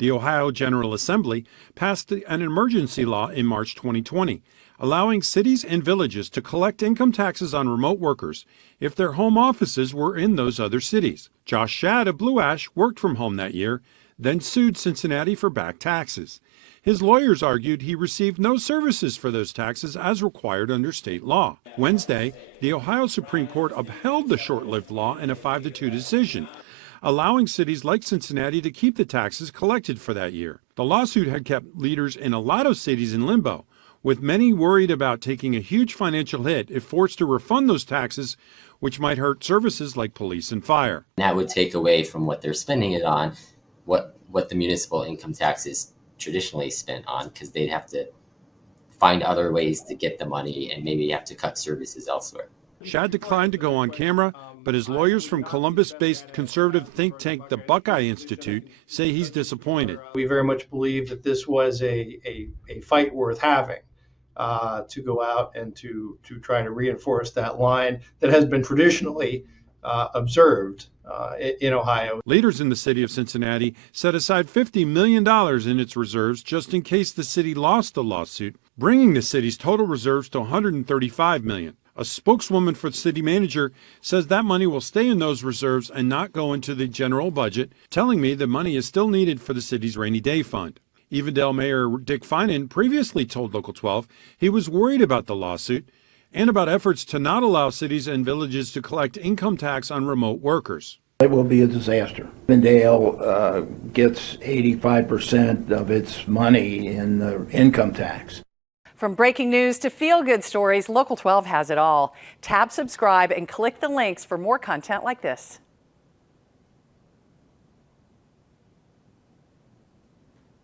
The Ohio General Assembly passed an emergency law in March 2020, allowing cities and villages to collect income taxes on remote workers if their home offices were in those other cities. Josh Shad of Blue Ash worked from home that year, then sued Cincinnati for back taxes. His lawyers argued he received no services for those taxes as required under state law. Wednesday, the Ohio Supreme Court upheld the short-lived law in a 5-2 decision, allowing cities like Cincinnati to keep the taxes collected for that year. The lawsuit had kept leaders in a lot of cities in limbo, with many worried about taking a huge financial hit if forced to refund those taxes, which might hurt services like police and fire. That would take away from what they're spending it on, what the municipal income tax is traditionally spent on, because they'd have to find other ways to get the money and maybe have to cut services elsewhere. Shad declined to go on camera, but his lawyers from Columbus-based conservative think tank the Buckeye Institute say he's disappointed. We very much believe that this was a fight worth having, to go out and to try to reinforce that line that has been traditionally observed in Ohio. Leaders in the city of Cincinnati set aside $50 million in its reserves just in case the city lost the lawsuit, bringing the city's total reserves to $135 million. A spokeswoman for the city manager says that money will stay in those reserves and not go into the general budget, telling me the money is still needed for the city's rainy day fund. Evendale Mayor Dick Finan previously told Local 12 he was worried about the lawsuit and about efforts to not allow cities and villages to collect income tax on remote workers. It will be a disaster. Evendale gets 85% of its money in the income tax. From breaking news to feel-good stories, Local 12 has it all. Tab subscribe and click the links for more content like this.